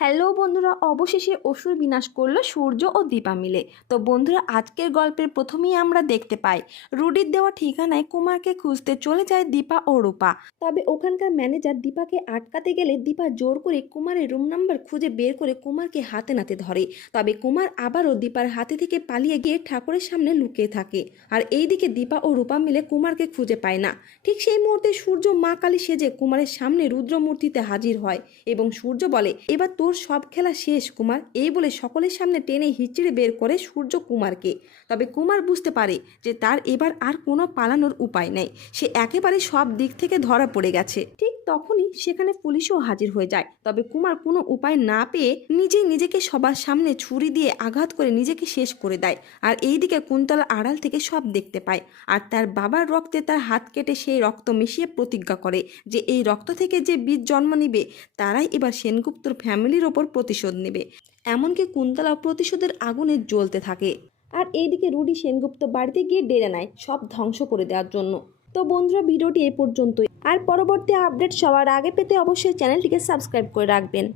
Hello বন্ধুরা, অবশেষে অসুর বিনাশ করলো সূর্য ও দীপা মিলে। তো বন্ধুরা, আজকের গল্পের প্রথমেই আমরা দেখতে পাই রুডির দেওয়া ঠিকানায় কুমারকে খুঁজতে চলে যায় দীপা ও রূপা। তবে ওখানকার ম্যানেজার দীপাকে আটকাতে গেলে দীপা জোর করে কুমারের রুম নাম্বার খুঁজে বের করে কুমারকে হাতে নাতে ধরে। তবে কুমার আবারও দীপার হাতে থেকে পালিয়ে গিয়ে ঠাকুরের সামনে লুকিয়ে থাকে। আর এইদিকে দীপা ও রূপা মিলে কুমারকে খুঁজে পায় না। ঠিক সেই মুহূর্তে সূর্য মা কালী সেজে কুমারের সামনে রুদ্রমূর্তিতে হাজির হয় এবং সূর্য বলে, এবার তোর সব খেলা শেষ কুমার। এই বলে সকলের সামনে টেনে হিচড়ে বের করে সূর্য কুমারকে। তবে কুমার বুঝতে পারে যে তার এবার আর কোনো পালানোর উপায় নেই, সে একেবারে সব দিক থেকে ধরা পড়ে গেছে। ঠিক তখনই সেখানে পুলিশও হাজির হয়ে যায়। তবে কুমার কোনো উপায় না পেয়ে নিজেকে সবার সামনে ছুরি দিয়ে আঘাত করে নিজেকে শেষ করে দেয়। আর এইদিকে কুন্তলা আড়াল থেকে সব দেখতে পায়, আর তার বাবার রক্তে তার হাত কেটে সেই রক্ত মিশিয়ে প্রতিজ্ঞা করে যে এই রক্ত থেকে যে বীজ জন্ম নিবে তারাই এবার সেনগুপ্তর ফ্যামিলির ওপর প্রতিশোধ নেবে। এমনকি কুন্তলাও প্রতিশোধের আগুনে জ্বলতে থাকে। আর এইদিকে রুডি সেনগুপ্ত বাড়িতে গিয়ে ডেরে নেয় সব ধ্বংস করে দেওয়ার জন্য। তো বন্ধুরা, ভিডিওটি এই পর্যন্তই। আর পরবর্তী আপডেট সবার আগে পেতে অবশ্যই চ্যানেলটিকে সাবস্ক্রাইব করে রাখবেন।